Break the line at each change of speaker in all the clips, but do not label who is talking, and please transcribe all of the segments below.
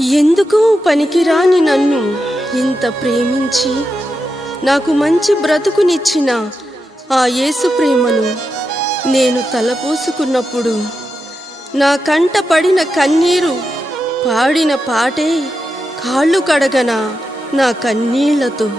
ఎందుకు పనికిరాని నన్ను ఇంత ప్రేమించి? నాకు మంచి బ్రతుకునిచ్చిన ఆ యేసు ప్రేమను నేను తలపోసుకున్నప్పుడు నా కంట పడిన కన్నీరు పాడిన పాటే కాళ్ళు కడగన నా కన్నీళ్ళతో.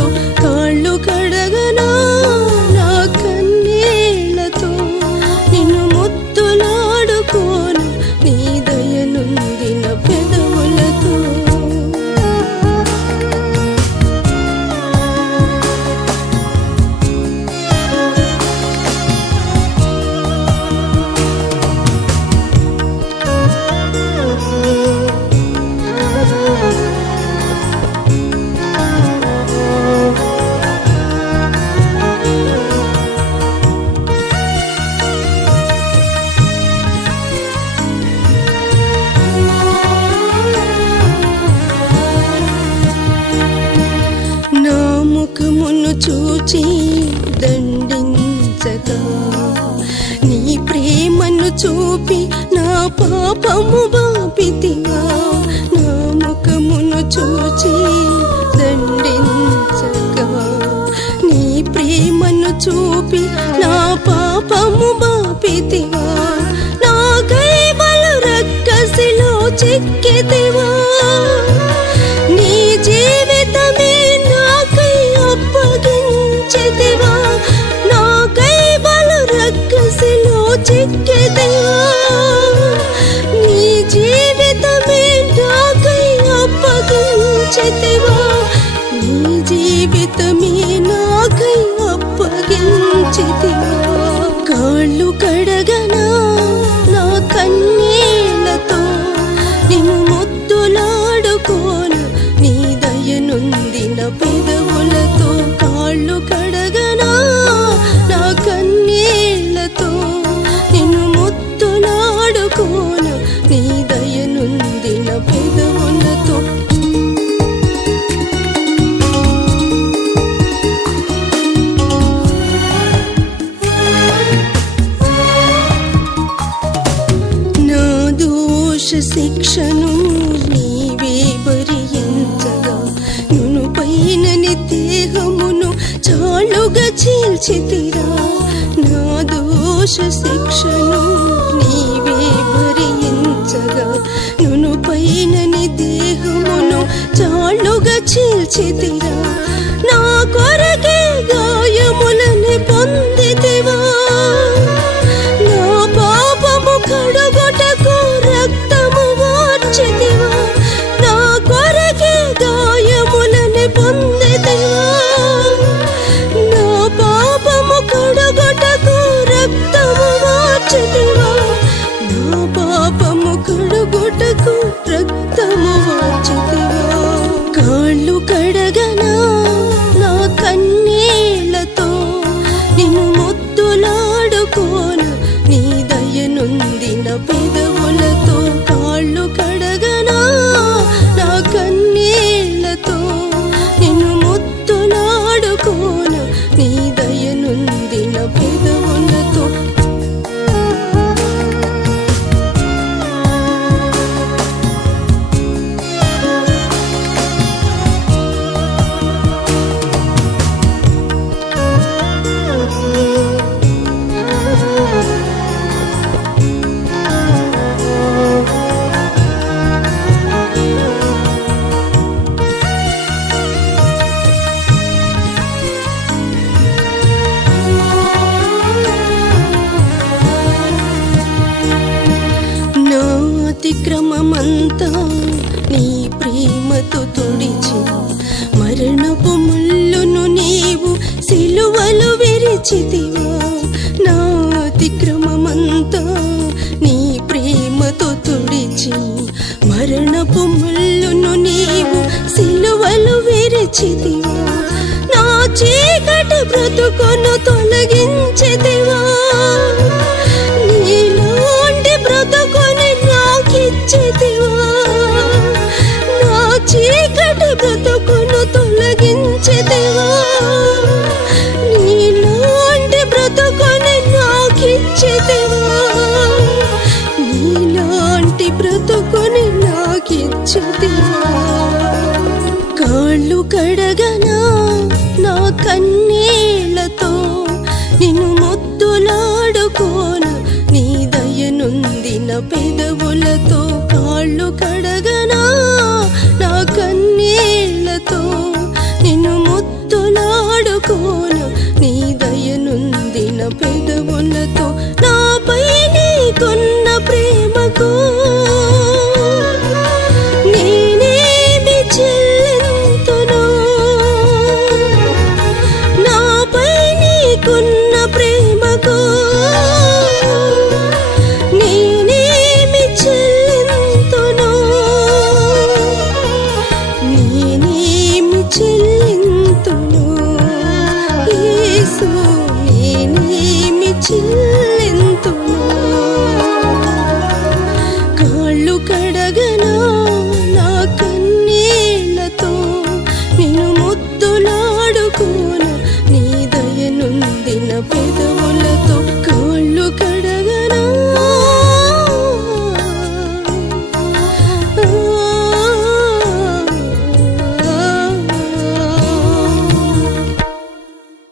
pasado. చూచి దండించగా. నీ ప్రేమను చూపి నా పాపము బాపితివా. నా ముఖమును చూచి దండించగా. నీ ప్రేమను చూపి నా పాపము బాపితివా. నా కైవలు రక్కసిలో చిక్కితివా. అప్పగించితివా నీ జీవితమే నాకై అప్పగించితివో? కాళ్ళు కడ శిక్షను నీవే భరించగా. నును పైన దేహమును చాలుగా చీల్చితిరా. నా దోష శిక్షను నీవే భరించగా. నును పైన దేహమును చాలుగా చీల్చితిరా. నా కొరకే గాయములని పొందితివా పాపము ప్రేమతో తుడిచి మరణపు ముళ్ళును నీవు సిలువలు విరిచితివా. నా అతిక్రమమంతా నీ ప్రేమతో తుడిచి. మరణపు ముళ్ళును నీవు సిలువలు విరిచితివా. నా చీకటి బ్రతుకును నాకిచ్చితివా నీలాంటి బ్రతుకుని నాకిచ్చితివా కాళ్ళు కడగనా నా కన్నీళ్ళతో నిన్ను